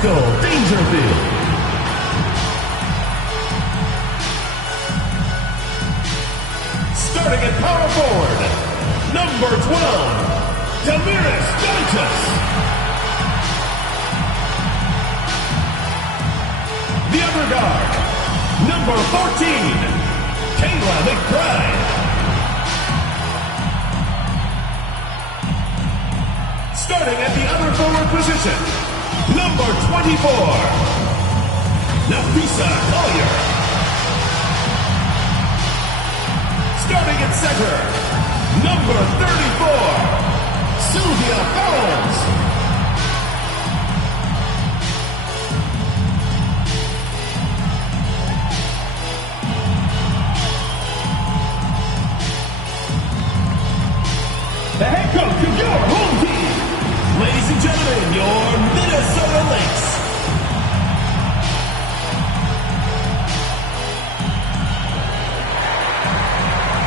Dangerfield. Starting at power forward, number 12, Damiris Dantas. The other guard, number 14, Kayla McBride. Starting at the other forward position, number 24, Nafisa Collier. Starting at center, number 34, Sylvia Fowles. The head coach of your home team, ladies and gentlemen, your Minnesota Lynx.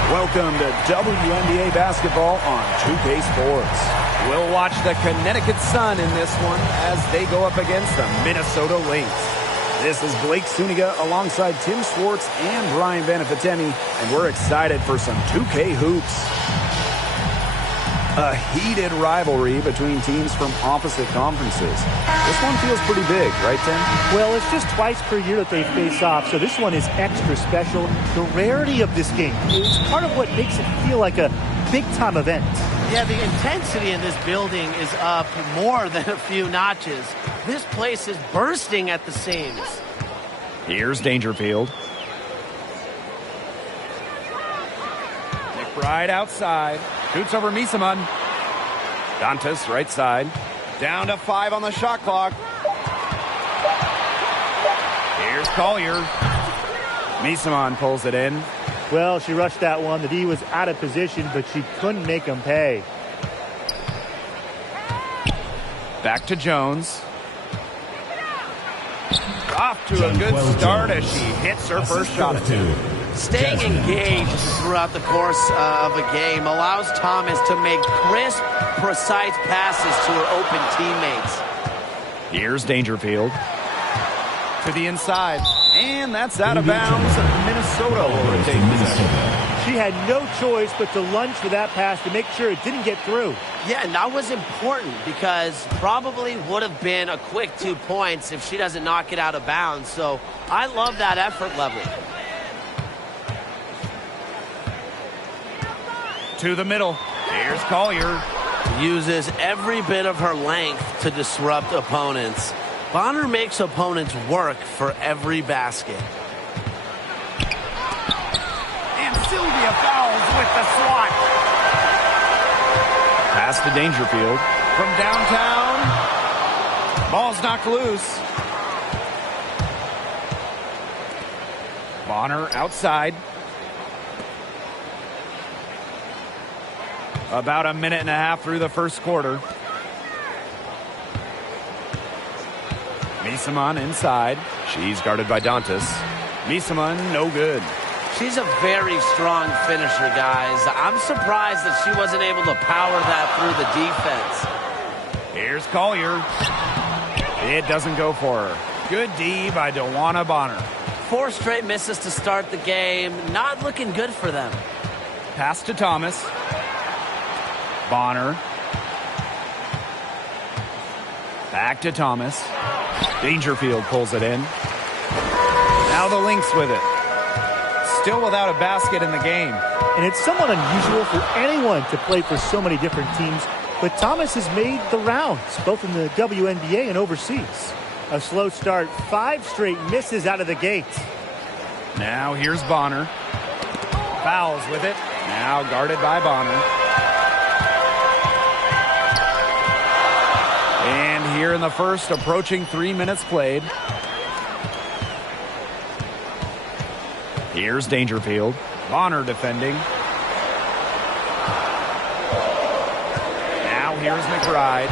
Welcome to WNBA basketball on 2K Sports. We'll watch the Connecticut Sun in this one as they go up against the Minnesota Lynx. This is Blake Suniga alongside Tim Schwartz and Brian Benefatemi, and we're excited for some 2K hoops. A heated rivalry between teams from opposite conferences. This one feels pretty big, right, Tim? Well, it's just twice per year that they face off, so this one is extra special. The rarity of this game is part of what makes it feel like a big-time event. Yeah, the intensity in this building is up more than a few notches. This place is bursting at the seams. Here's Dangerfield. McBride outside. Shoots over Misaman. Dantas right side. Down to 5 on the shot clock. Here's Collier. Misaman pulls it in. Well, she rushed that one. The D was out of position, but she couldn't make him pay. Back to Jones. Off to a good start as she hits her first shot. Staying engaged throughout the course of a game allows Thomas to make crisp, precise passes to her open teammates. Here's Dangerfield. To the inside. And that's out of bounds. Minnesota will take possession. She had no choice but to lunge for that pass to make sure it didn't get through. Yeah, and that was important because probably would have been a quick 2 points if she doesn't knock it out of bounds. So I love that effort level. To the middle. Here's Collier. Uses every bit of her length to disrupt opponents. Bonner makes opponents work for every basket. And Sylvia Fowles with the swat. Pass to Dangerfield. From downtown. Ball's knocked loose. Bonner outside. About a minute and a half through the first quarter. Misaman inside. She's guarded by Dantas. Misaman, no good. She's a very strong finisher, guys. I'm surprised that she wasn't able to power that through the defense. Here's Collier. It doesn't go for her. Good D by DeWanna Bonner. 4 straight misses to start the game. Not looking good for them. Pass to Thomas. Bonner. Back to Thomas. Dangerfield pulls it in. Now the Lynx with it. Still without a basket in the game. And it's somewhat unusual for anyone to play for so many different teams, but Thomas has made the rounds, both in the WNBA and overseas. A slow start, 5 straight misses out of the gate. Now here's Bonner. Fouls with it. Now guarded by Bonner. And here in the first, approaching 3 minutes played. Here's Dangerfield. Bonner defending. Now here's McBride.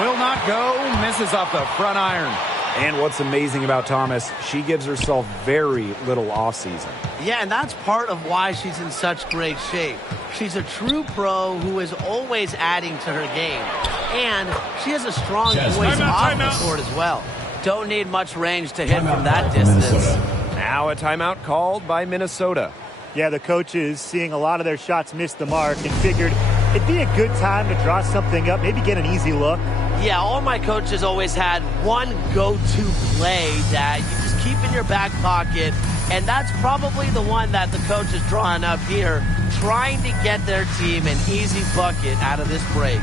Will not go. Misses off the front iron. And what's amazing about Thomas, she gives herself very little offseason. Yeah, and that's part of why she's in such great shape. She's a true pro who is always adding to her game. And she has a strong voice off the court as well. Don't need much range to hit from that distance. Now a timeout called by Minnesota. Yeah, the coaches, seeing a lot of their shots miss the mark, and figured it'd be a good time to draw something up, maybe get an easy look. Yeah, all my coaches always had one go-to play that you just keep in your back pocket, and that's probably the one that the coach is drawing up here, trying to get their team an easy bucket out of this break.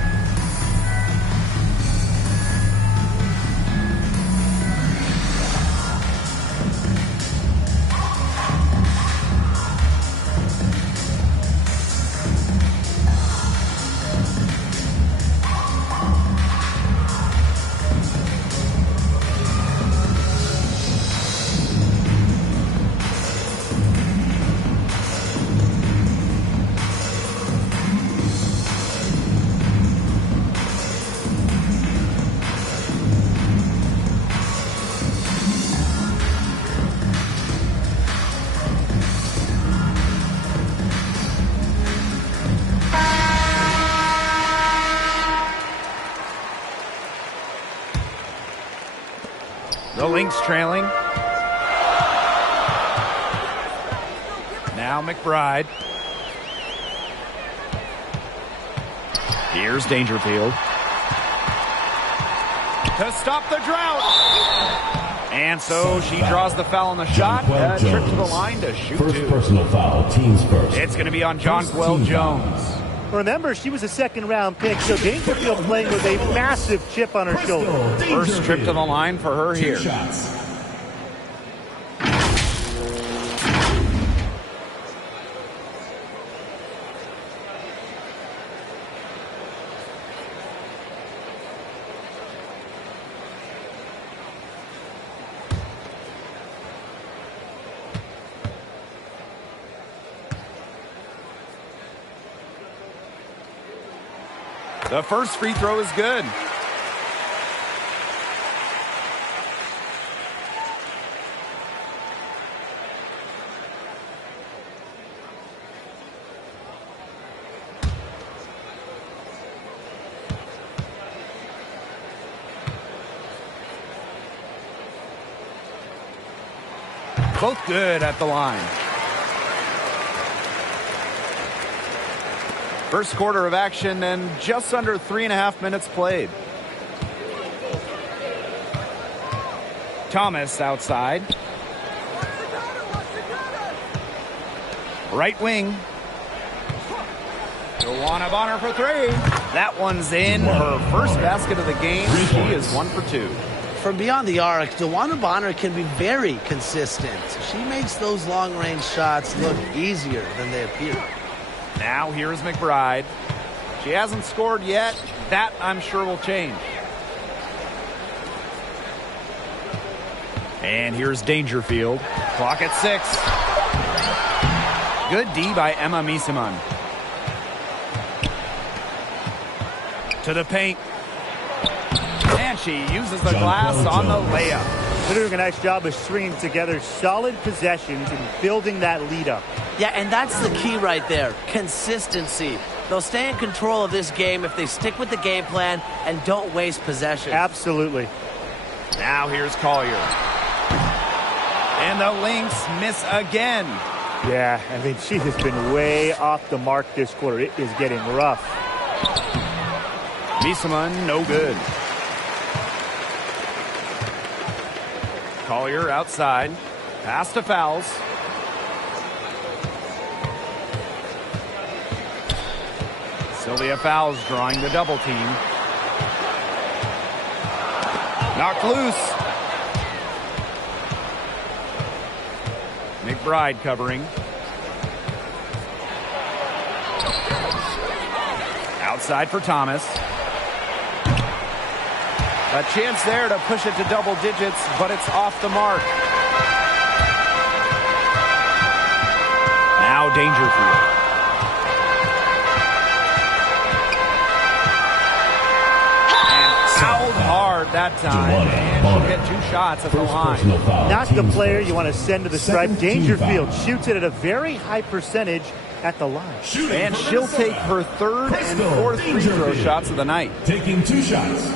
The Lynx trailing. Now McBride. Here's Dangerfield. To stop the drought. And so she draws the foul on the shot. A trip to the line to shoot First two. personal foul, teams first. It's going to be on Jonquel Jones. Remember, she was a second-round pick, so Dangerfield playing with a massive chip on her shoulder. First trip to the line for her here. Shots. The first free throw is good. Both good at the line. First quarter of action and just under 3.5 minutes played. Thomas outside. Right wing. Joanna Bonner for three. That one's in. Her first basket of the game. She is 1 for 2. From beyond the arc, Joanna Bonner can be very consistent. She makes those long-range shots look easier than they appear. Now here's McBride. She hasn't scored yet. That, I'm sure, will change. And here's Dangerfield. Clock at 6. Good D by Emma Miesemann. To the paint. And she uses the glass on the layup. They're doing a nice job of stringing together solid possessions and building that lead up. Yeah, and that's the key right there. Consistency. They'll stay in control of this game if they stick with the game plan and don't waste possession. Absolutely. Now here's Collier. And the Lynx miss again. Yeah, I mean, she has been way off the mark this quarter. It is getting rough. Miesemann, no good. Collier outside. Pass to Fowles. Sylvia Fowles drawing the double team. Knocked loose. McBride covering. Outside for Thomas. A chance there to push it to double digits, but it's off the mark. Now Dangerfield. Fouled hard that time, and she'll get 2 shots at the line. Not the player you want to send to the stripe. Dangerfield shoots it at a very high percentage at the line. And she'll take her 3rd and 4th free throw shots of the night. Taking 2 shots.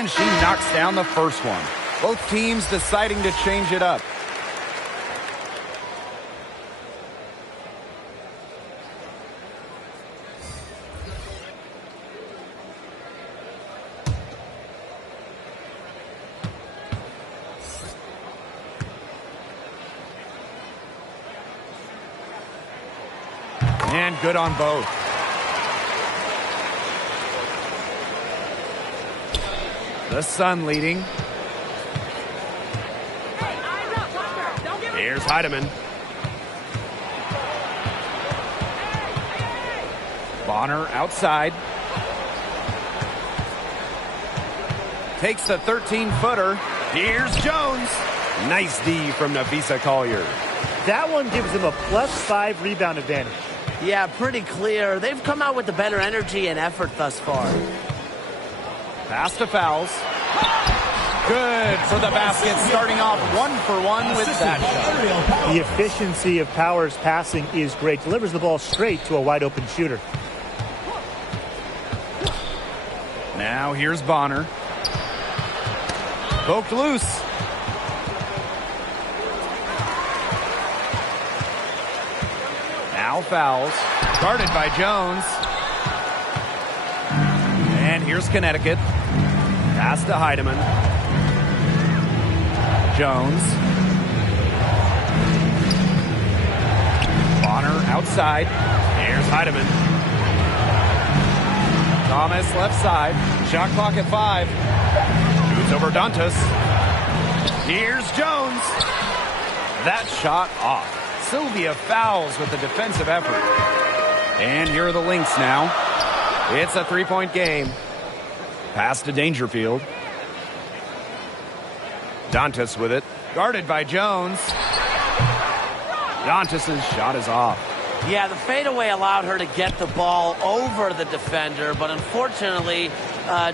And she knocks down the first one. Both teams deciding to change it up. And good on both. The Sun leading. Here's Heidemann. Bonner outside. Takes the 13-footer. Here's Jones. Nice D from Nafisa Collier. That one gives them a +5 rebound advantage. Yeah, pretty clear. They've come out with the better energy and effort thus far. Pass to Fowles. Good for the basket, starting off 1-for-1 with that shot. The efficiency of Powers' passing is great. Delivers the ball straight to a wide-open shooter. Now here's Bonner. Poked loose. Now Fowles. Guarded by Jones. And here's Connecticut. Pass to Heidemann. Jones. Bonner outside. Here's Heidemann. Thomas left side. Shot clock at 5. Shoots over Dantas. Here's Jones. That shot off. Sylvia Fowles with the defensive effort. And here are the Lynx now. It's a 3-point game. Pass to Dangerfield. Dantas with it. Guarded by Jones. Dantas' shot is off. Yeah, the fadeaway allowed her to get the ball over the defender, but unfortunately,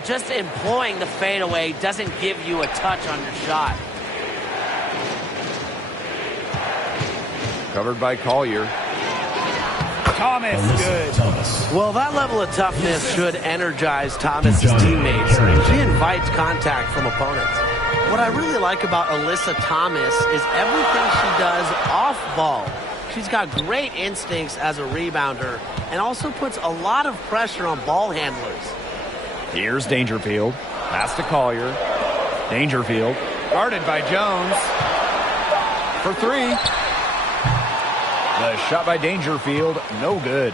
just employing the fadeaway doesn't give you a touch on your shot. Covered by Collier. Thomas, good. Well, that level of toughness should energize Thomas's teammates. She invites contact from opponents. What I really like about Alyssa Thomas is everything she does off ball. She's got great instincts as a rebounder and also puts a lot of pressure on ball handlers. Here's Dangerfield. Pass to Collier. Dangerfield. Guarded by Jones. For 3. The shot by Dangerfield, no good.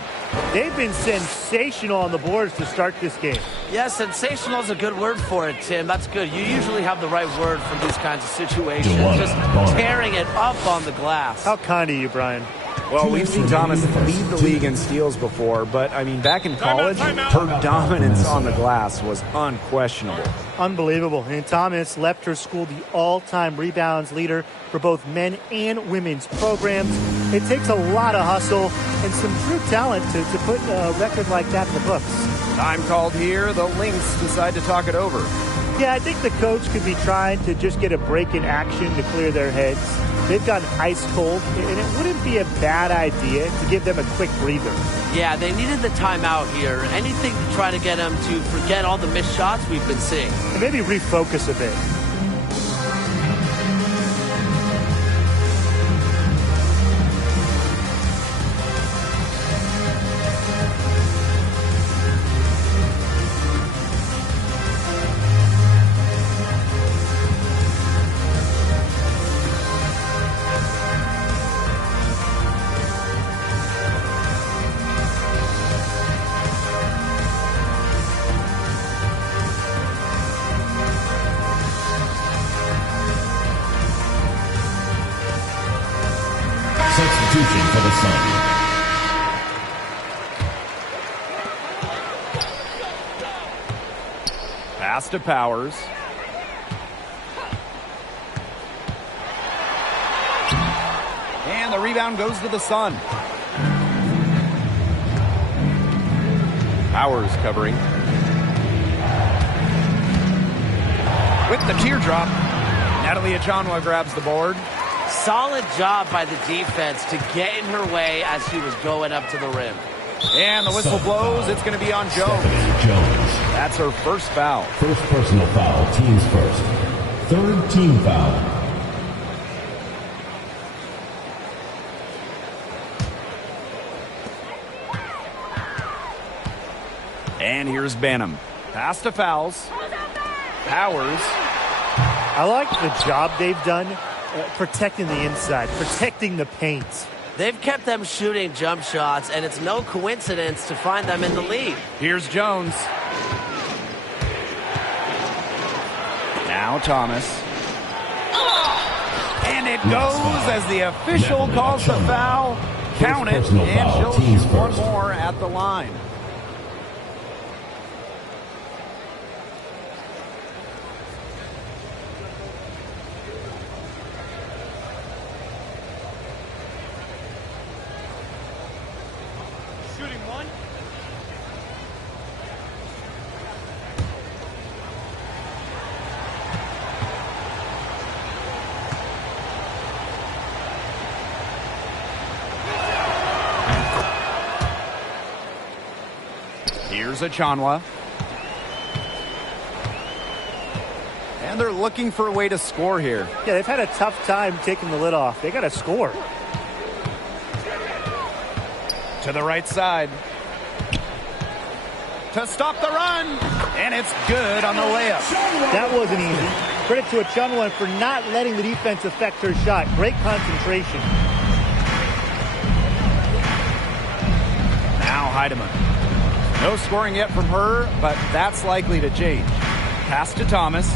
They've been sensational on the boards to start this game. Yeah, sensational is a good word for it, Tim. That's good. You usually have the right word for these kinds of situations. Just tearing it up on the glass. How kind of you, Brian. Well, we've seen Thomas lead the league in steals before, but, I mean, back in college, her dominance on the glass was unquestionable. Unbelievable. And Thomas left her school the all-time rebounds leader for both men and women's programs. It takes a lot of hustle and some true talent to put a record like that in the books. Time called here. The Lynx decide to talk it over. Yeah, I think the coach could be trying to just get a break in action to clear their heads. They've gotten ice cold, and it wouldn't be a bad idea to give them a quick breather. Yeah, they needed the timeout here. Anything to try to get them to forget all the missed shots we've been seeing. And maybe refocus a bit. Substitution for the Sun. Pass to Powers. And the rebound goes to the Sun. Powers covering. With the teardrop, Natalie Achanwa grabs the board. Solid job by the defense to get in her way as she was going up to the rim. And the whistle blows. It's going to be on Jones. That's her first foul. First personal foul, teams first. Third team foul. And here's Banham. Pass to Fouls. Powers. I like the job they've done protecting the inside, protecting the paint. They've kept them shooting jump shots, and it's no coincidence to find them in the lead. Here's Jones. Now Thomas. And it goes as the official calls the foul. Count it, and she'll shoot one more at the line. Here's Achanwa. And they're looking for a way to score here. Yeah, they've had a tough time taking the lid off. They got to score. To the right side. To stop the run. And it's good on the layup. That wasn't easy. Credit to Achanwa for not letting the defense affect her shot. Great concentration. Now Heidemann. No scoring yet from her, but that's likely to change. Pass to Thomas.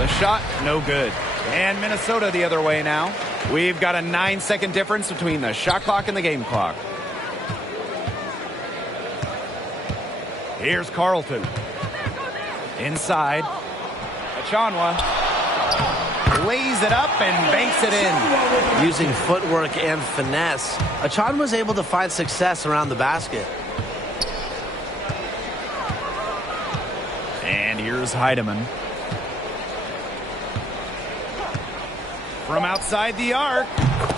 The shot, no good. And Minnesota the other way now. We've got a 9-second difference between the shot clock and the game clock. Here's Carlton. Inside. Achanwa lays it up and banks it in. Using footwork and finesse, Achanwa was able to find success around the basket. And here's Heidemann. From outside the arc,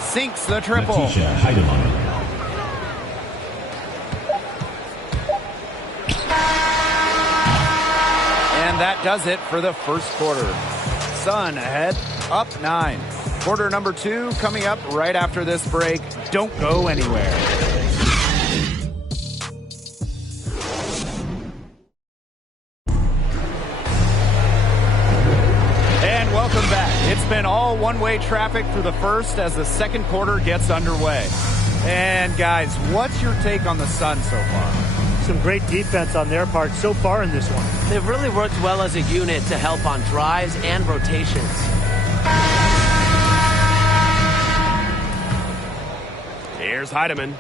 sinks the triple. Natisha Heidemann. And that does it for the first quarter. Sun ahead, up 9. Quarter number 2 coming up right after this break. Don't go anywhere. Welcome back. It's been all one-way traffic through the first as the second quarter gets underway. And guys, what's your take on the Sun so far? Some great defense on their part so far in this one. They've really worked well as a unit to help on drives and rotations. Here's Heidemann.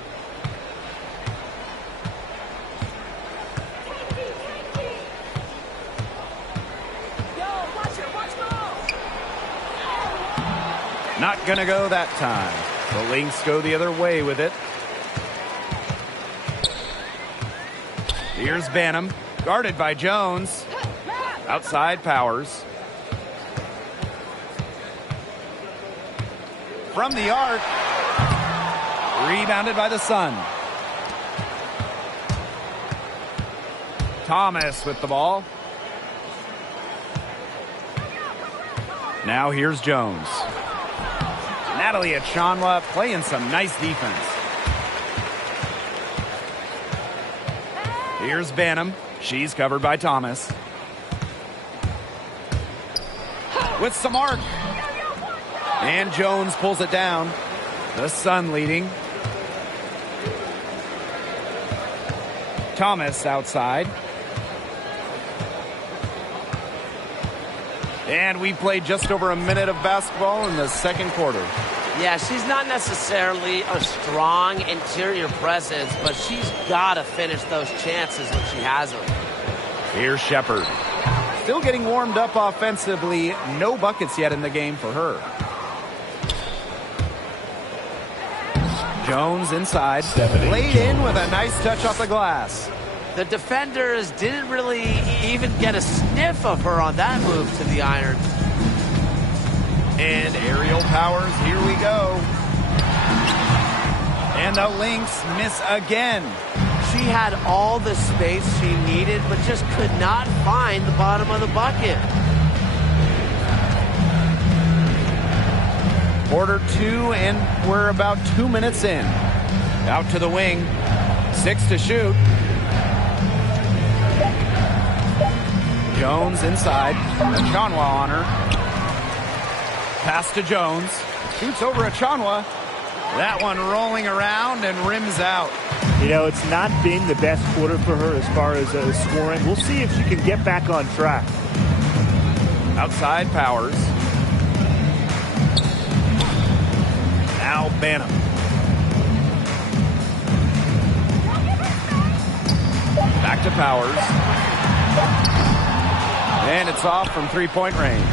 Not gonna go that time. The Lynx go the other way with it. Here's Banham, guarded by Jones. Outside Powers. From the arc. Rebounded by the Sun. Thomas with the ball. Now here's Jones. Natalie Achanwa playing some nice defense. Here's Banham. She's covered by Thomas. With some arc. And Jones pulls it down. The Sun leading. Thomas outside. And we played just over a minute of basketball in the second quarter. Yeah, she's not necessarily a strong interior presence, but she's got to finish those chances when she has them. Here's Shepard. Still getting warmed up offensively. No buckets yet in the game for her. Jones inside. Laid in with a nice touch off the glass. The defenders didn't really even get a sniff of her on that move to the iron. And aerial Powers, here we go. And the Lynx miss again. She had all the space she needed, but just could not find the bottom of the bucket. Quarter 2, and we're about 2 minutes in. Out to the wing. 6 to shoot. Jones inside. Achanwa on her. Pass to Jones. Shoots over Achanwa. That one rolling around and rims out. You know, it's not been the best quarter for her as far as scoring. We'll see if she can get back on track. Outside Powers. Now Banham. Back to Powers. And it's off from three-point range.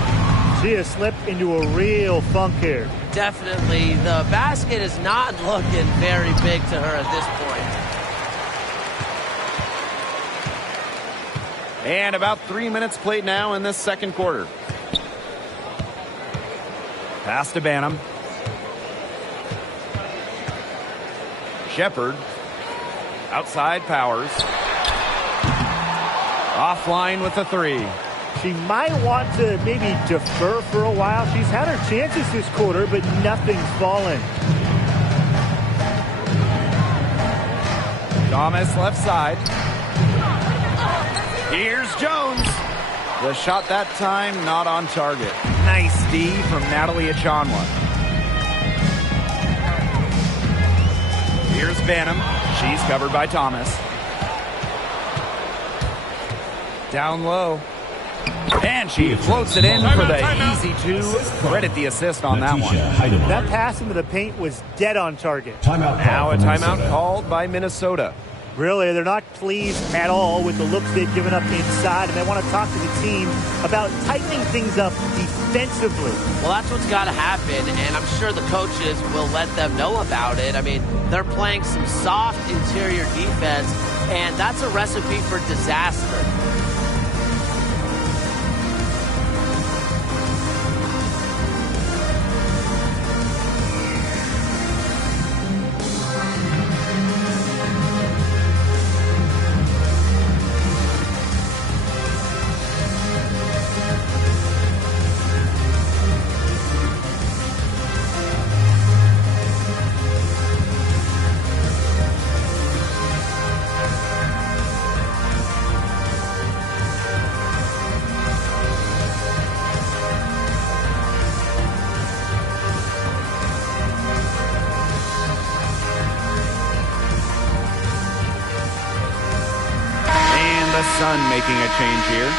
She has slipped into a real funk here. Definitely. The basket is not looking very big to her at this point. And about 3 minutes played now in this second quarter. Pass to Banham. Shepard. Outside Powers. Offline with the three. She might want to maybe defer for a while. She's had her chances this quarter, but nothing's fallen. Thomas left side. Here's Jones. The shot that time not on target. Nice D from Natalie Achanwa. Here's Banham. She's covered by Thomas. Down low. And she floats it in for the easy two. Credit the assist on that one. That pass into the paint was dead on target. Now a timeout called by Minnesota. Really, they're not pleased at all with the looks they've given up inside, and they want to talk to the team about tightening things up defensively. Well, that's what's got to happen, and I'm sure the coaches will let them know about it. I mean, they're playing some soft interior defense, and that's a recipe for disaster. Sun making a change here.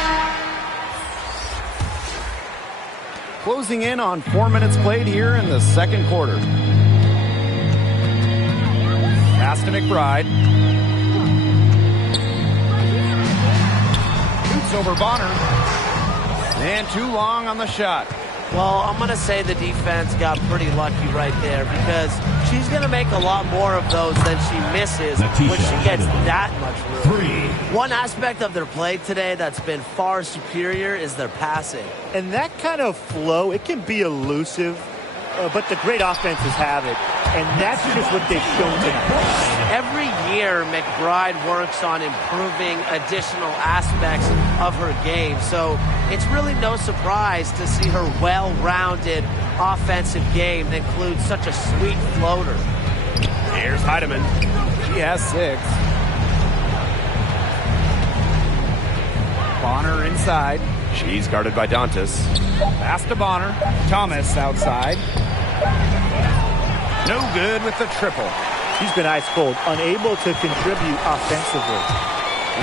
Closing in on 4 minutes played here in the second quarter. Pass to McBride. Shoots over Bonner. And too long on the shot. Well, I'm going to say the defense got pretty lucky right there because she's going to make a lot more of those than she misses when she gets that much room. One aspect of their play today that's been far superior is their passing. And that kind of flow, it can be elusive, but the great offenses have it. And that's just what they've shown tonight. Every year, McBride works on improving additional aspects of her game. So it's really no surprise to see her well-rounded offensive game that includes such a sweet floater. Here's Heidemann. She has 6. Bonner inside. She's guarded by Dantas. Pass to Bonner. Thomas outside. No good with the triple. She's been ice cold, unable to contribute offensively.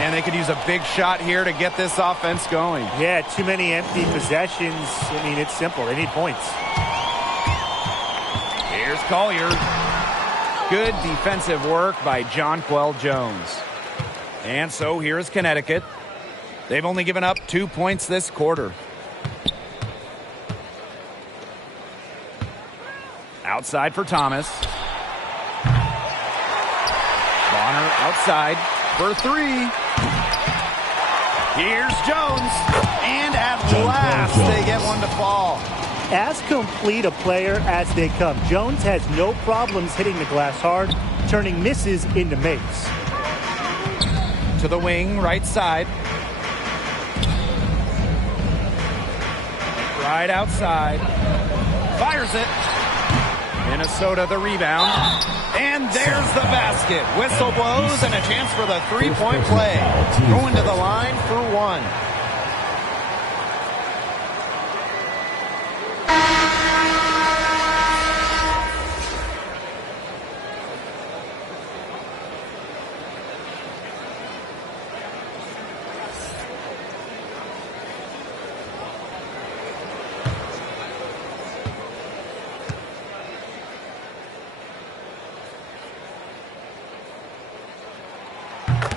And they could use a big shot here to get this offense going. Yeah, too many empty possessions. I mean, it's simple. They need points. Here's Collier. Good defensive work by Jonquel Jones. And so here's Connecticut. They've only given up 2 points this quarter. Outside for Thomas. Bonner outside for 3. Here's Jones. And at last, they get one to fall. As complete a player as they come, Jones has no problems hitting the glass hard, turning misses into makes. To the wing, right side. Right outside. Fires it. Minnesota the rebound. And there's the basket. Whistle blows and a chance for the three-point play. Going to the line for one.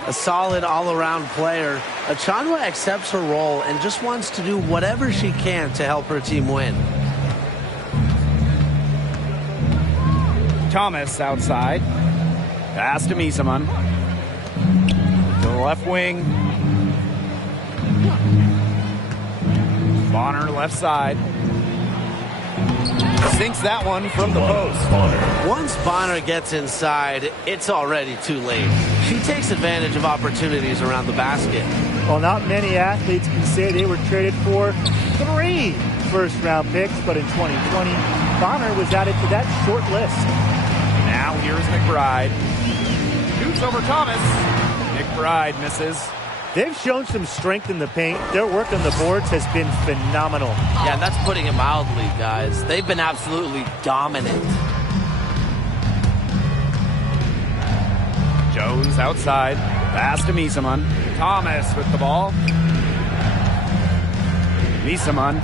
A solid all-around player. Achanwa accepts her role and just wants to do whatever she can to help her team win. Thomas outside. Pass to Misaman. To the left wing. Bonner left side. Sinks that one from the post. Once Bonner gets inside, it's already too late. She takes advantage of opportunities around the basket. Well, not many athletes can say they were traded for 3 first-round picks, but in 2020, Bonner was added to that short list. Now here's McBride. Shoots over Thomas. McBride misses. They've shown some strength in the paint. Their work on the boards has been phenomenal. Yeah, that's putting it mildly, guys. They've been absolutely dominant. Jones outside. Pass to Misaman. Thomas with the ball. Misaman.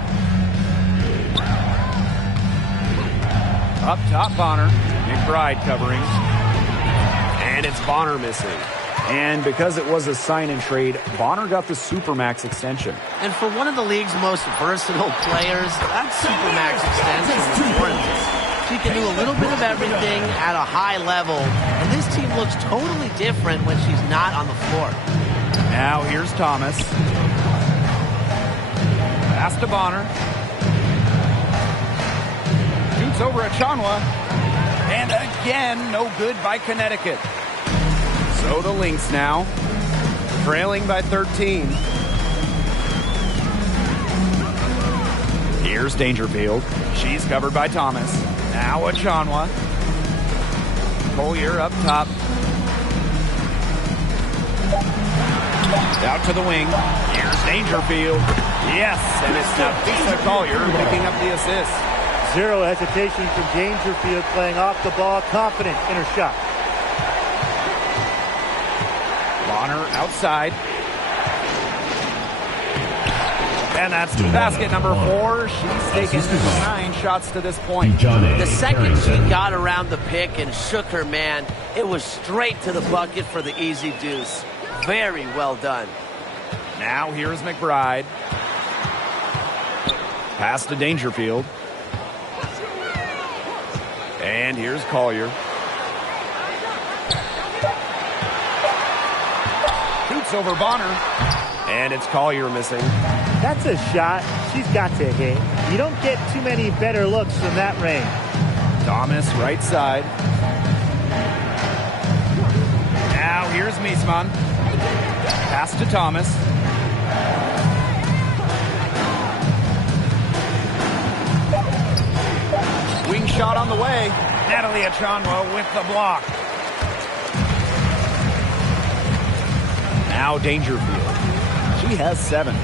Up top, Bonner. McBride covering. And it's Bonner missing. And because it was a sign-and trade, Bonner got the Supermax extension. And for one of the league's most versatile players, that Supermax extension is important. She can do a little bit of everything at a high level, and this team looks totally different when she's not on the floor. Now here's Thomas. Pass to Bonner. Shoots over Achanwa. And again, no good by Connecticut. So the Lynx now, trailing by 13. Here's Dangerfield. She's covered by Thomas. Now Achanwa. Collier up top. Out to the wing. Here's Dangerfield. Yes, and it's Nafisa Collier picking up the assist. Zero hesitation from Dangerfield, playing off the ball, confident in her shot. Bonner outside. And that's basket number 4. She's taken 9 shots to this point. The second she got around the pick and shook her man, it was straight to the bucket for the easy deuce. Very well done. Now here's McBride. Pass to Dangerfield. And here's Collier. Shoots over Bonner. And it's Collier missing. That's a shot she's got to hit. You don't get too many better looks from that range. Thomas right side. Now here's Miesman. Pass to Thomas. Wing shot on the way. Natalie Achanwa with the block. Now Dangerfield. She has 7.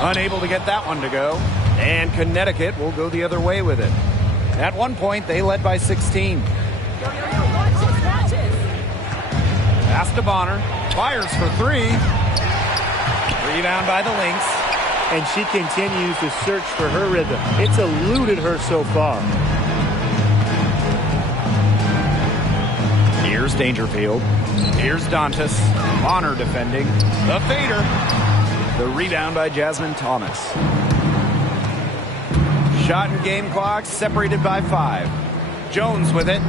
Unable to get that one to go. And Connecticut will go the other way with it. At one point, they led by 16. Pass to Bonner. Fires for 3. Rebound by the Lynx. And she continues to search for her rhythm. It's eluded her so far. Here's Dangerfield. Here's Dantas. Bonner defending. The fader. The rebound by Jasmine Thomas. Shot and game clock separated by 5. Jones with it.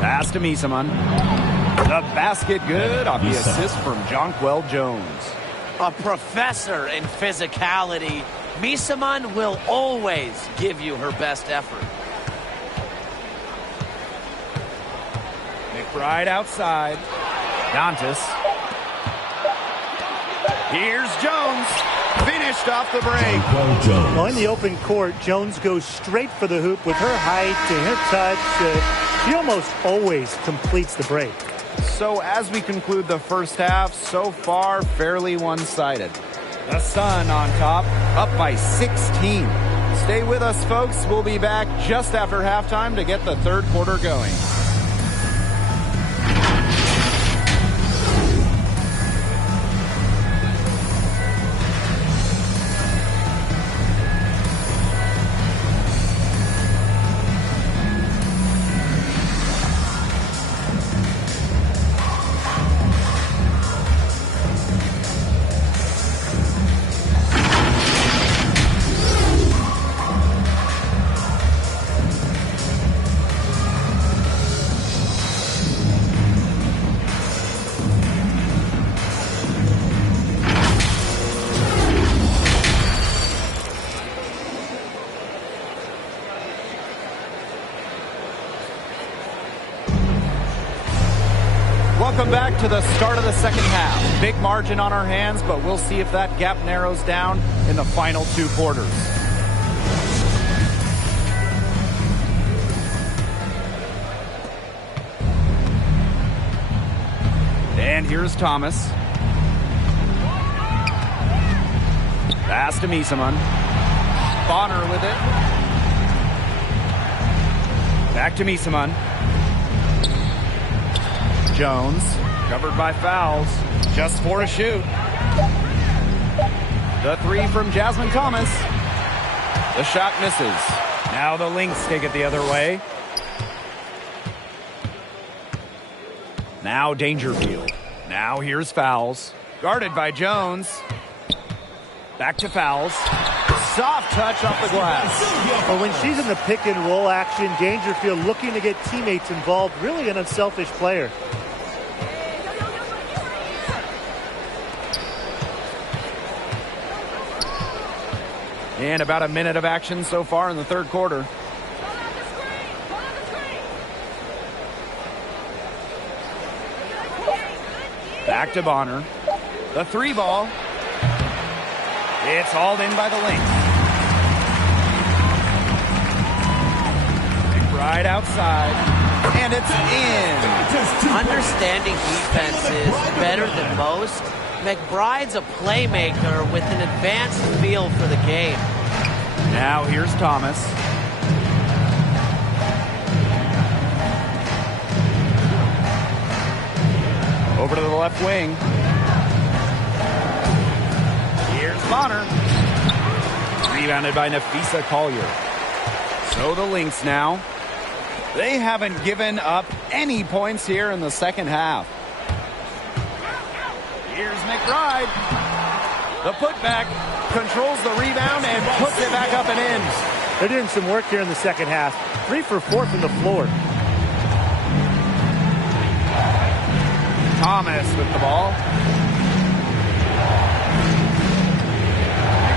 Pass to Misaman. The basket good off the assist from Jonquel Jones. A professor in physicality. Misaman will always give you her best effort. McBride outside. Dantas. Here's Jones. Finished off the break. Well, in the open court, Jones goes straight for the hoop with her height and her touch. She almost always completes the break. So as we conclude the first half, so far fairly one-sided. The Sun on top, up by 16. Stay with us, folks. We'll be back just after halftime to get the third quarter going. Welcome back to the start of the second half. Big margin on our hands, but we'll see if that gap narrows down in the final two quarters. And here's Thomas. Pass to Misaman. Bonner with it. Back to Misaman. Jones, covered by fouls, just 4 to shoot. The three from Jasmine Thomas. The shot misses. Now the Lynx take it the other way. Now Dangerfield. Now here's fouls. Guarded by Jones. Back to fouls. Soft touch off the glass. But when she's in the pick and roll action, Dangerfield looking to get teammates involved, really an unselfish player. And about a minute of action so far in the third quarter. Back to Bonner. The three ball. It's hauled in by the Lynx. McBride outside. And it's in. Understanding defense is better than most. McBride's a playmaker with an advanced feel for the game. Now here's Thomas. Over to the left wing. Here's Bonner. Rebounded by Nafisa Collier. So the Lynx now. They haven't given up any points here in the second half. Here's McBride. The putback controls the rebound and puts it back up and in. They're doing some work here in the second half. 3 for 4 from the floor. Thomas with the ball.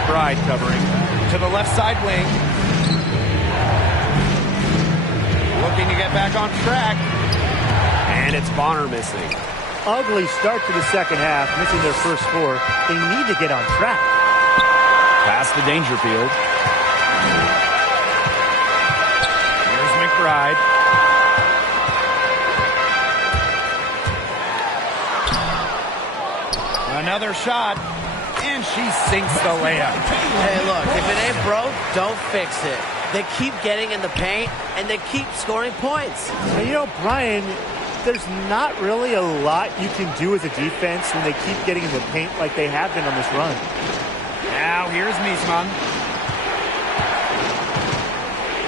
McBride covering to the left side wing. Looking to get back on track. And it's Bonner missing. Ugly start to the second half, missing their first 4. They need to get on track. Pass to Dangerfield. Here's McBride. Another shot, and she sinks the layup. Hey, look, if it ain't broke, don't fix it. They keep getting in the paint, and they keep scoring points. And you know, Brian, there's not really a lot you can do as a defense when they keep getting in the paint like they have been on this run. Now here's Misaman.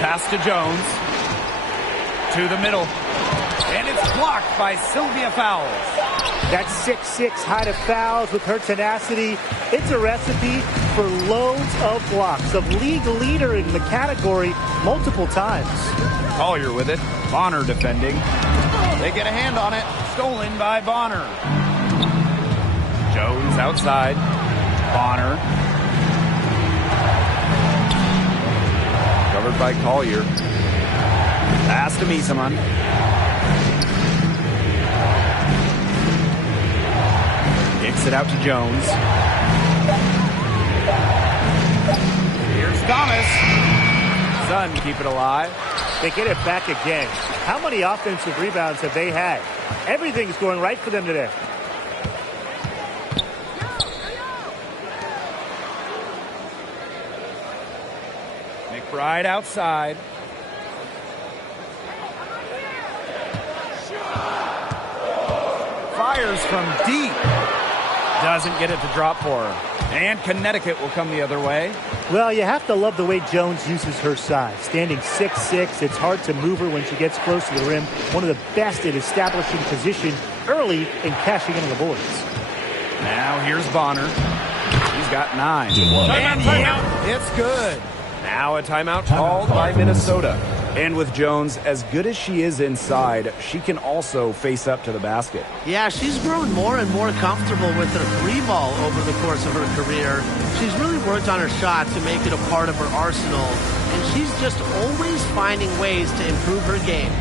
Pass to Jones. To the middle. And it's blocked by Sylvia Fowles. That's 6'6" height of fouls with her tenacity. It's a recipe for loads of blocks. A league leader in the category multiple times. Collier with it. Bonner defending. They get a hand on it. Stolen by Bonner. Jones outside. Bonner. Covered by Collier. Pass to Miesemann. Kicks it out to Jones. Here's Thomas. Sun keep it alive. They get it back again. How many offensive rebounds have they had? Everything's going right for them today. McBride outside. Fires from deep. Doesn't get it to drop for her. And Connecticut will come the other way. Well, you have to love the way Jones uses her size. Standing 6'6", it's hard to move her when she gets close to the rim. One of the best at establishing position early and cashing in on the boards. Now here's Bonner. He's got 9. And yeah, it's good. Now a timeout called by Minnesota. And with Jones, as good as she is inside, she can also face up to the basket. Yeah, she's grown more and more comfortable with her free ball over the course of her career. She's really worked on her shot to make it a part of her arsenal. And she's just always finding ways to improve her game.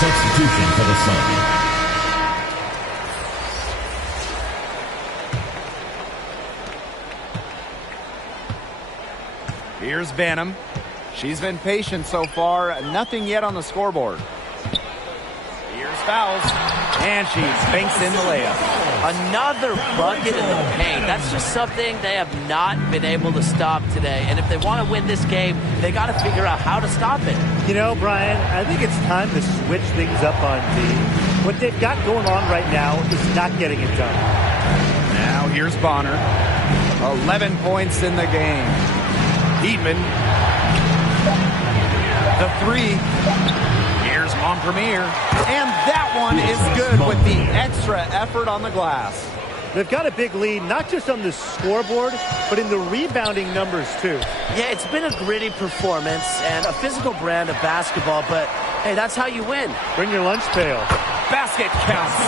Substitution for the Sun. Here's Banham. She's been patient so far. Nothing yet on the scoreboard. Here's fouls. And she banks in the layup. Another bucket in the paint. That's just something they have not been able to stop today. And if they want to win this game, they got to figure out how to stop it. You know, Brian, I think it's time to switch things up on D. What they've got going on right now is not getting it done. Now here's Bonner. 11 points in the game. Heatman. The 3. Here's Montpremier. And that one is good with the extra effort on the glass. They've got a big lead, not just on the scoreboard, but in the rebounding numbers, too. Yeah, it's been a gritty performance and a physical brand of basketball, but, hey, that's how you win. Bring your lunch pail. Basket counts.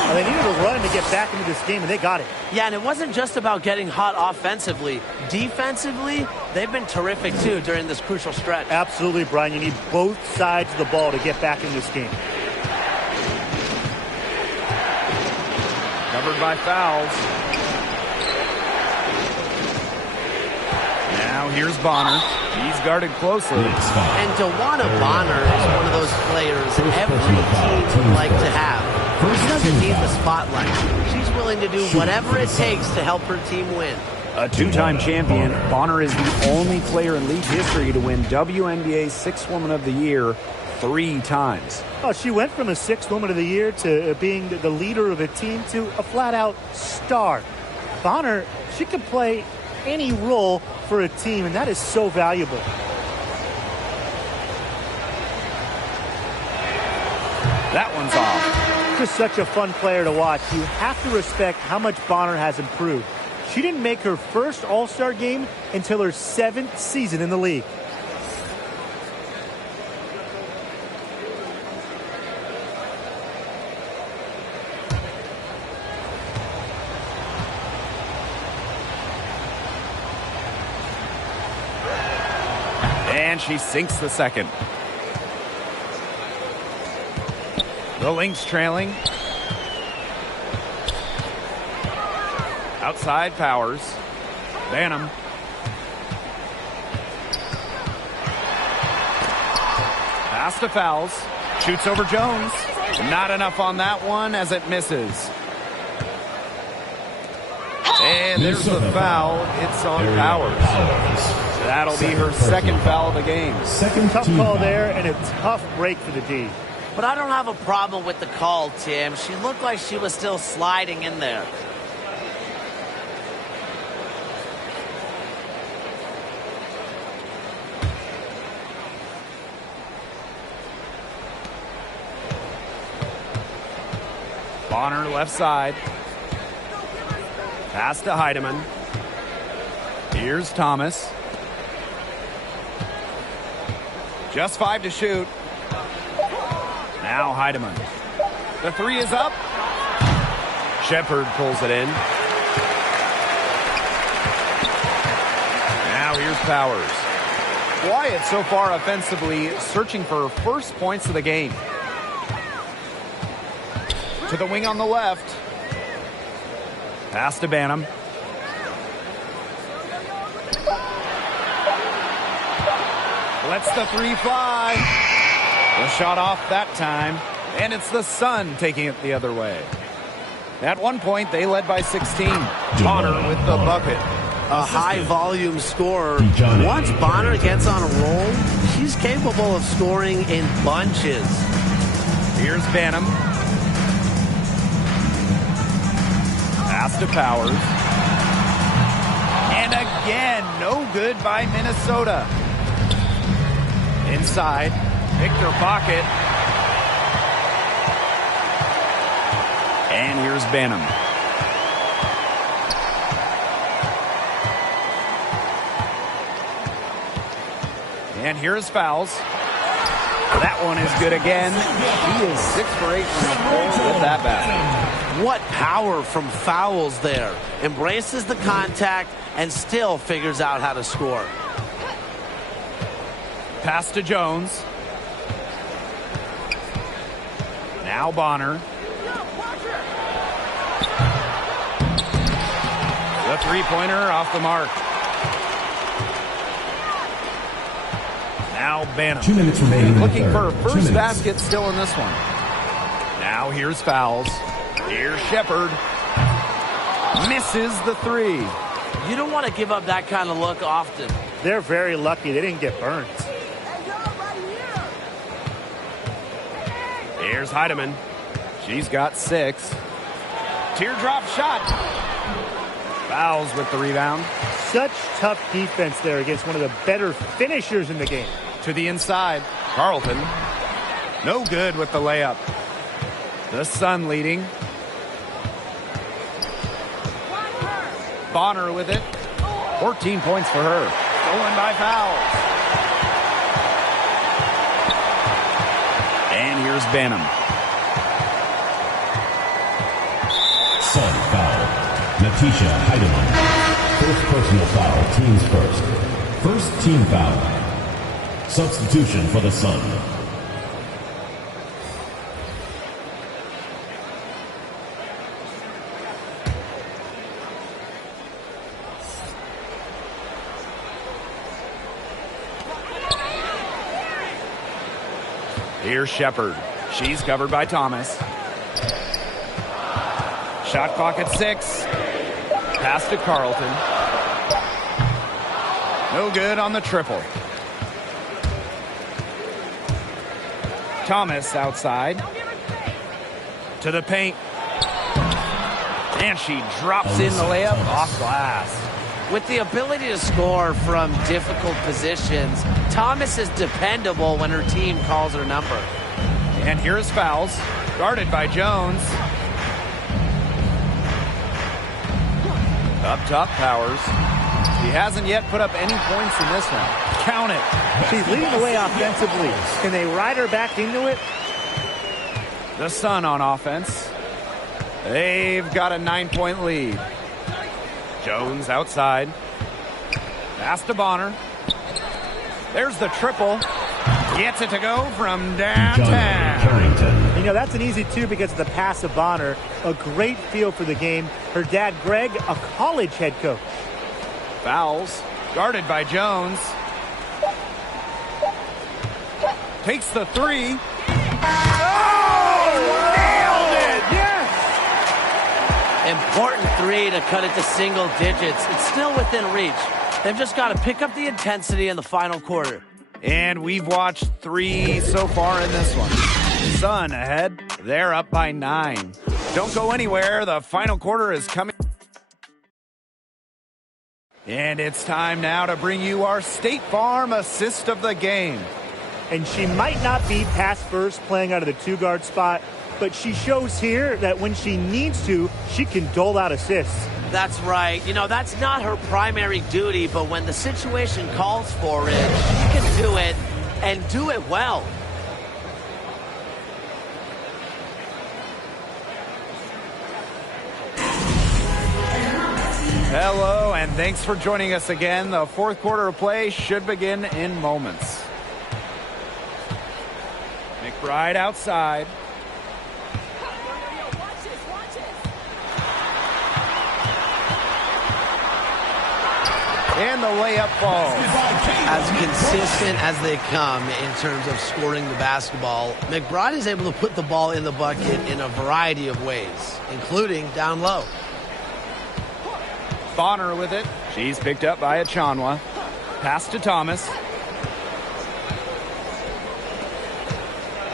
Well, they needed a run to get back into this game, and they got it. Yeah, and it wasn't just about getting hot offensively. Defensively, they've been terrific, too, during this crucial stretch. Absolutely, Brian. You need both sides of the ball to get back in this game. Covered by fouls. Now here's Bonner. He's guarded closely. And DeWanna Bonner is one of those players every team would like to have. She doesn't need the spotlight. She's willing to do whatever it takes to help her team win. A two-time champion, Bonner is the only player in league history to win WNBA Sixth Woman of the Year 3 times. Oh, she went from a Sixth Woman of the Year to being the leader of a team to a flat-out star. Bonner, she could play any role for a team, and that is so valuable. That one's off. Just such a fun player to watch. You have to respect how much Bonner has improved. She didn't make her first All-Star game until her 7th season in the league. And she sinks the second. The Lynx trailing. Outside Powers. Banham. Pass to Fouls. Shoots over Jones. Not enough on that one as it misses. And there's the foul. It's on Powers. That'll be her second foul of the game. Tough call there, and a tough break for the D. But I don't have a problem with the call, Tim. She looked like she was still sliding in there. Bonner left side. Pass to Heidemann. Here's Thomas. Just 5 to shoot. Now Heidemann. The 3 is up. Shepard pulls it in. Now here's Powers. Quiet so far offensively, searching for first points of the game. To the wing on the left. Pass to Banham. Lets the 3 fly. The shot off that time. And it's the Sun taking it the other way. At one point, they led by 16. Bonner with the bucket. A high-volume scorer. Once Bonner gets on a roll, she's capable of scoring in bunches. Here's Banham. Pass to Powers. And again, no good by Minnesota. Inside, Victor pocket. And here's Banham. And here's fouls. That one is good again. He is 6 for 8 from the floor with that basket. What power from fouls there. Embraces the contact and still figures out how to score. Pass to Jones. Now Bonner. The three-pointer off the mark. Now Banham. 2 minutes remaining. Looking for a first basket still in this one. Now here's fouls. Here's Shepard. Misses the 3. You don't want to give up that kind of look often. They're very lucky they didn't get burned. Here's Heidemann. She's got 6. Teardrop shot. Fouls with the rebound. Such tough defense there against one of the better finishers in the game. To the inside. Carlton. No good with the layup. The Sun leading. Bonner with it. 14 points for her. Stolen by fouls. And here's Banham. Sun foul. Natisha Heidemann. First personal foul. Teams first. First team foul. Substitution for the Sun. Here's Shepard. She's covered by Thomas. Shot clock at 6. Pass to Carlton. No good on the triple. Thomas outside. To the paint. And she drops in the layup off glass. With the ability to score from difficult positions, Thomas is dependable when her team calls her number. And here's fouls. Guarded by Jones. Up top, Powers. He hasn't yet put up any points in this one. Count it. She's leading the way offensively. Can they ride her back into it? The Sun on offense. They've got a 9-point lead. Jones outside. Pass to Bonner. There's the triple. Gets it to go from downtown. You know, that's an easy 2 because of the pass of Bonner. A great feel for the game. Her dad, Greg, a college head coach. Fouls. Guarded by Jones. Takes the 3. Oh! Nailed it! Yes! important three to cut it to single digits. It's still within reach. They've just got to pick up the intensity in the final quarter. And we've watched 3 so far in this one. Sun ahead. They're up by 9. Don't go anywhere. The final quarter is coming. And it's time now to bring you our State Farm assist of the game. And she might not be pass first playing out of the 2-guard spot, but she shows here that when she needs to, she can dole out assists. That's right. You know, that's not her primary duty, but when the situation calls for it, she can do it and do it well. Hello, and thanks for joining us again. The fourth quarter of play should begin in moments. McBride outside. And the layup falls. As consistent as they come in terms of scoring the basketball, McBride is able to put the ball in the bucket in a variety of ways, including down low. Bonner with it. She's picked up by Achanwa. Pass to Thomas.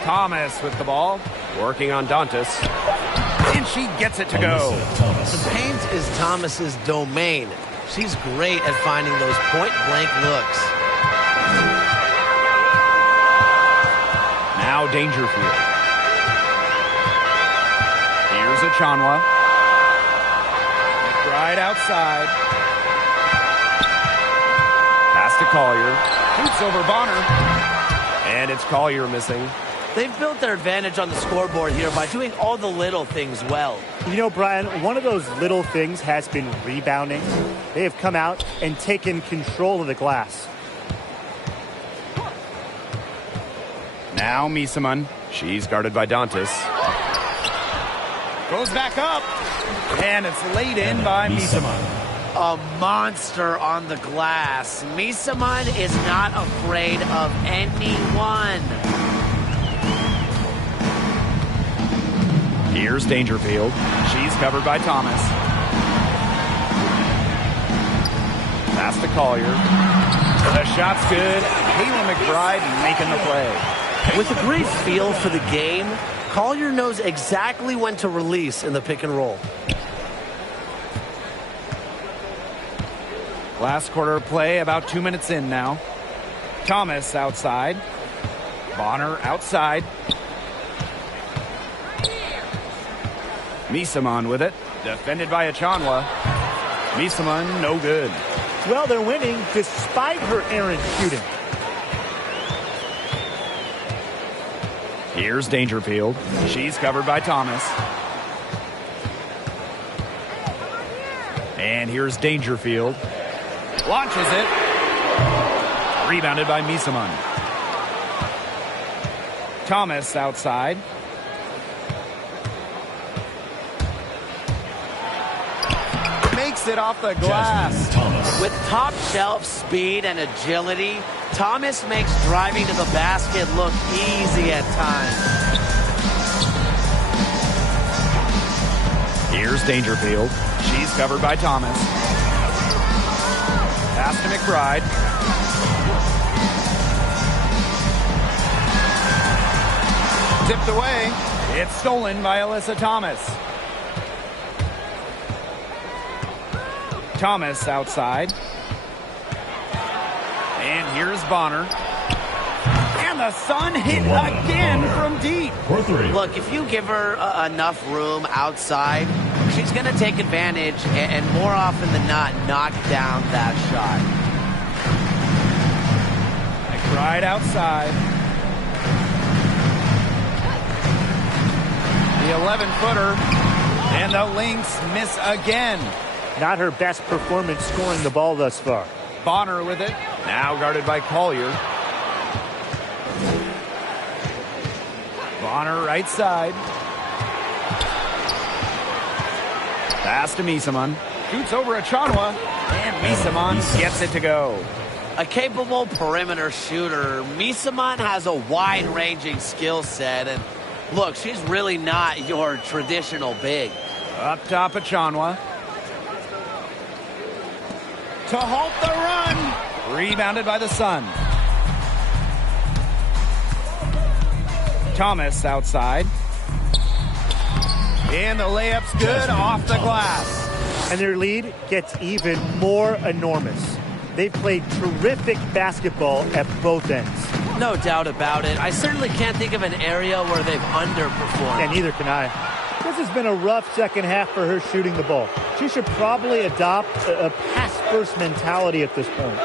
Thomas with the ball. Working on Dantas. And she gets it to go. The paint is Thomas's domain. She's great at finding those point-blank looks. Now Dangerfield. Here's Achanwa. Right outside. Pass to Collier. Shoots over Bonner. And it's Collier missing. They've built their advantage on the scoreboard here by doing all the little things well. You know, Brian, one of those little things has been rebounding. They have come out and taken control of the glass. Now Misaman. She's guarded by Dantas. Goes back up. And it's laid in by Misaman. A monster on the glass. Misaman is not afraid of anyone. Here's Dangerfield. She's covered by Thomas. Pass to Collier. The shot's good. Kayla McBride making the play. With a great feel for the game, Collier knows exactly when to release in the pick and roll. Last quarter of play, about 2 minutes in now. Thomas outside. Bonner outside. Misaman with it. Defended by Achanwa. Misaman, no good. Well, they're winning despite her errant shooting. Here's Dangerfield. She's covered by Thomas. And here's Dangerfield. Launches it. Rebounded by Misaman. Thomas outside. Makes it off the glass. With top shelf speed and agility, Thomas makes driving to the basket look easy at times. Here's Dangerfield. She's covered by Thomas. Pass to McBride. Tipped away. It's stolen by Alyssa Thomas. Thomas outside. And here's Bonner. And the Sun hit again from deep. Look, if you give her enough room outside, she's going to take advantage and more often than not knock down that shot. McBride outside. The 11-footer. And the Lynx miss again. Not her best performance scoring the ball thus far. Bonner with it. Now guarded by Collier. Bonner right side. Pass to Misaman. Shoots over Achanwa. And Misaman gets it to go. A capable perimeter shooter, Misaman has a wide-ranging skill set. And look, she's really not your traditional big. Up top, Achanwa. To halt the run. Rebounded by the Sun. Thomas outside. And the layup's good off the glass. And their lead gets even more enormous. They've played terrific basketball at both ends. No doubt about it. I certainly can't think of an area where they've underperformed. And neither can I. This has been a rough second half for her shooting the ball. She should probably adopt a pass-first mentality at this point.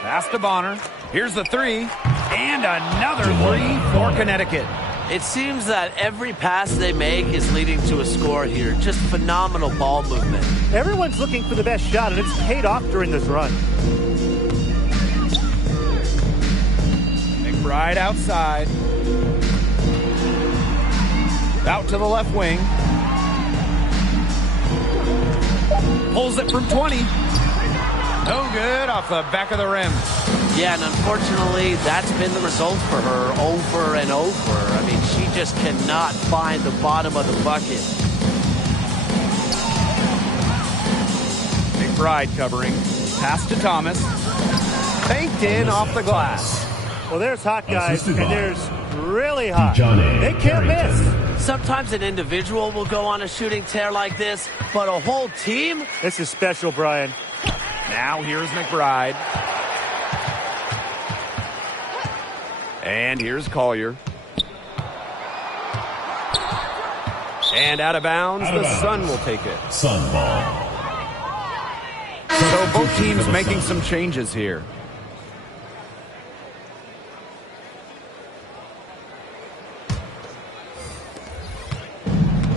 Pass to Bonner. Here's the three. And another three for Connecticut. It seems that every pass they make is leading to a score here. Just phenomenal ball movement. Everyone's looking for the best shot, and it's paid off during this run. McBride outside. Out to the left wing. Pulls it from 20. No good off the back of the rim. Yeah, and unfortunately, that's been the result for her over and over. I mean, she just cannot find the bottom of the bucket. McBride covering. Pass to Thomas. Banked in off the glass. Well, there's hot guys, and there's really hot. Johnny They can't miss. Sometimes an individual will go on a shooting tear like this, but a whole team? This is special, Brian. Now here's McBride. And here's Collier. And out of bounds, the Sun will take it. Sun ball. So both teams making some changes here.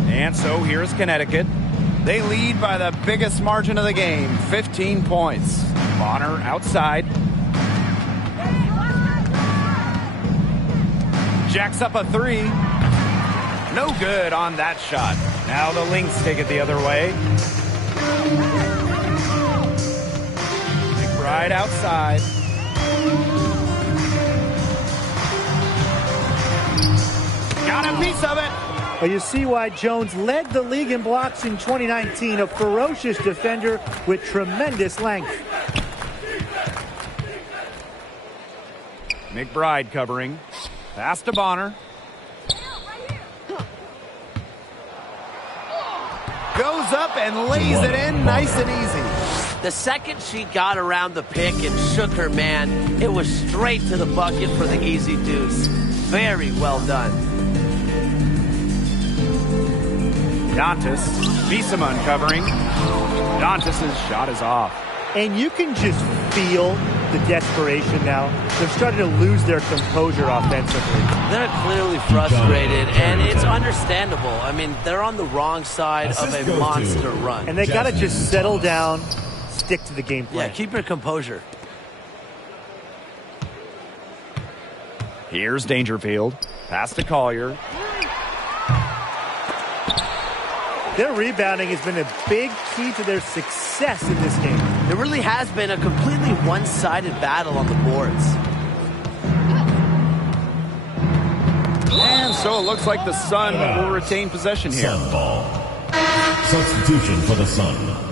And so here's Connecticut. They lead by the biggest margin of the game, 15 points. Bonner outside. Jacks up a three. No good on that shot. Now the Lynx take it the other way. McBride outside. Got a piece of it. Well, you see why Jones led the league in blocks in 2019, a ferocious defender with tremendous length. McBride covering. Pass to Bonner. Goes up and lays it in nice and easy. The second she got around the pick and shook her man, it was straight to the bucket for the easy deuce. Very well done. Dantas. Bissamon covering. Dantas' shot is off. And you can just feel the desperation now. They're starting to lose their composure offensively. They're clearly frustrated, and it's understandable. I mean, they're on the wrong side of a monster run. And they got to just settle down, stick to the game plan. Yeah, keep your composure. Here's Dangerfield. Pass to Collier. Their rebounding has been a big key to their success in this game. There really has been a completely one-sided battle on the boards. And so it looks like the Sun will retain possession here. Sun ball. Substitution for the Sun.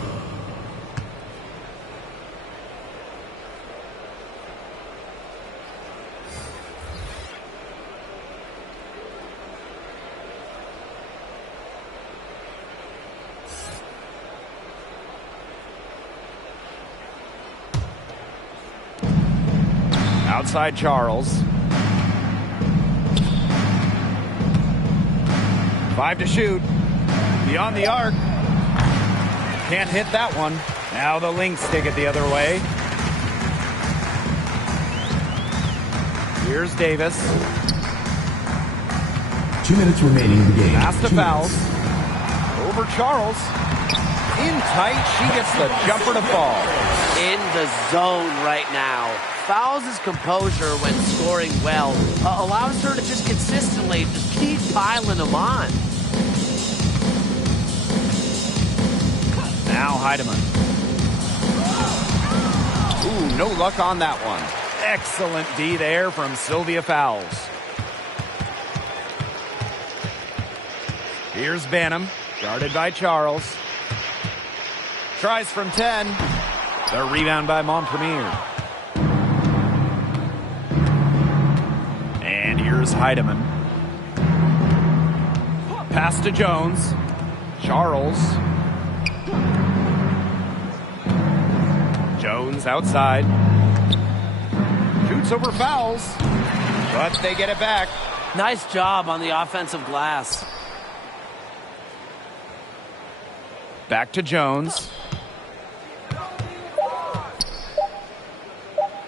Outside Charles. 5 to shoot. Beyond the arc. Can't hit that one. Now the Lynx take it the other way. Here's Davis. 2 minutes remaining in the game. Pass to Fouls. Over Charles. In tight. She gets the jumper to fall. In the zone right now. Fouls' composure when scoring well allows her to just consistently just keep piling them on. Now Heidemann. Ooh, no luck on that one. Excellent D there from Sylvia Fowles. Here's Banham, guarded by Charles. Tries from 10. The rebound by Montpremier. And here's Heidemann. Pass to Jones. Charles. Jones outside. Shoots over fouls. But they get it back. Nice job on the offensive glass. Back to Jones.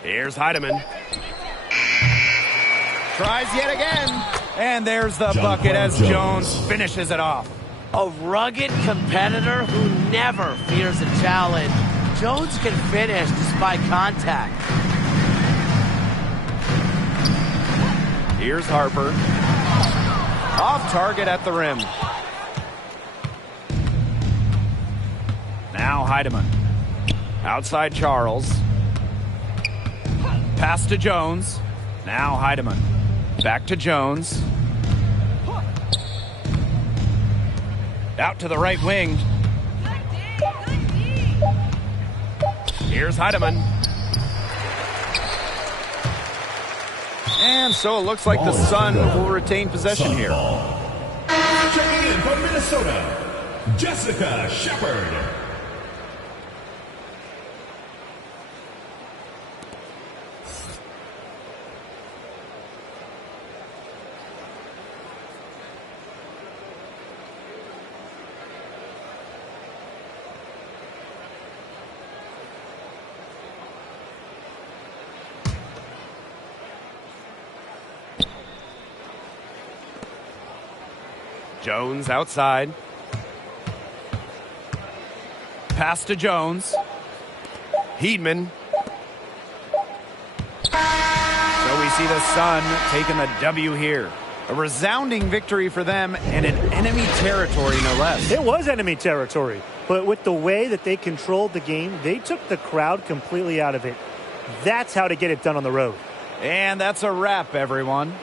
Here's Heidemann. Tries yet again. And there's the bucket as Jones finishes it off. A rugged competitor who never fears a challenge. Jones can finish despite contact. Here's Harper. Off target at the rim. Now Heidemann. Outside Charles. Pass to Jones. Now Heidemann. Back to Jones. Out to the right wing. Here's Heidemann. And so it looks like the Sun will retain possession here. Checking in from Minnesota, Jessica Shepard. Jones outside. Pass to Jones. Heedman. So we see the Sun taking the W here. A resounding victory for them and in enemy territory, no less. It was enemy territory, but with the way that they controlled the game, they took the crowd completely out of it. That's how to get it done on the road. And that's a wrap, everyone.